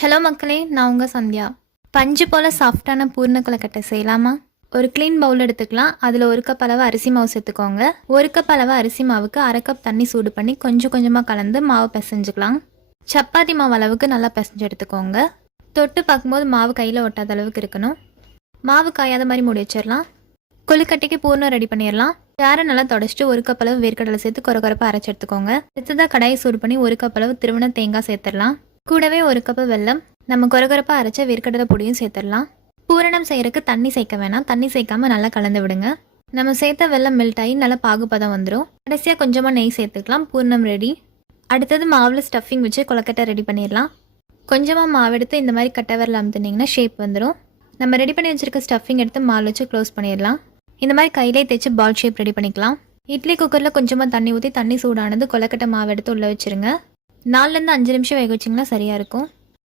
Hello மக்களே, நான் உங்கள் சந்தியா. பஞ்சு போல் சாஃப்டான பூர்ண கொழுக்கட்டை செய்யலாமா? ஒரு க்ளீன் பவுல் எடுத்துக்கலாம். அதில் 1 கப் அளவு அரிசி மாவு சேர்த்துக்கோங்க. 1 கப் அளவு அரிசி மாவுக்கு 1/2 கப் தண்ணி சூடு பண்ணி கொஞ்சம் கொஞ்சமாக கலந்து மாவு பிசைஞ்சுக்கலாம். சப்பாத்தி மாவு அளவுக்கு நல்லா பிசைஞ்சு எடுத்துக்கோங்க. தொட்டு பார்க்கும்போது மாவு கையில் ஒட்டாத அளவுக்கு இருக்கணும். மாவு காயாத மாதிரி மூடி வச்சிடலாம். கொழுக்கட்டைக்கு பூர்ணம் ரெடி பண்ணிடலாம். யாரை நல்லா தொடச்சிட்டு 1 கப் அளவு வேர்க்கடலை சேர்த்து குறைப்பாக அரைச்சி எடுத்துக்கோங்க. அடுத்ததாக கடாயை சூடு பண்ணி 1 கப் அளவு திருவண்ண தேங்காய் சேர்த்துடலாம். கூடவே 1 கப்பு வெல்லம், நம்ம குறைப்பாக அரைச்ச வேர்க்கடலை பொடியும் சேர்த்துடலாம். பூரணம் செய்கிறதுக்கு தண்ணி சேர்க்க வேணாம். தண்ணி சேர்க்காம நல்லா கலந்து விடுங்க. நம்ம சேர்த்த வெல்லம் மெல்ட் ஆகி நல்லா பாகுபதம் வந்துடும். கடைசியாக கொஞ்சமாக நெய் சேர்த்துக்கலாம். பூர்ணம் ரெடி. அடுத்தது மாவில் ஸ்டஃபிங் வச்சு கொழுக்கட்டை ரெடி பண்ணிடலாம். கொஞ்சமாக மாவு எடுத்து இந்த மாதிரி கட்டை விரல் அமுத்துனீங்கன்னா ஷேப் வந்துடும். நம்ம ரெடி பண்ணி வச்சுருக்க ஸ்டஃபிங் எடுத்து மாவில் வச்சு க்ளோஸ் பண்ணிடலாம். இந்த மாதிரி கையிலே தைச்சு பால் ஷேப் ரெடி பண்ணிக்கலாம். இட்லி குக்கரில் கொஞ்சமாக தண்ணி ஊற்றி தண்ணி சூடானது கொழுக்கட்டை மாவு எடுத்து உள்ளே வச்சுருங்க. 4லேருந்து 5 நிமிஷம் வேக வச்சிங்கன்னா சரியாக இருக்கும்.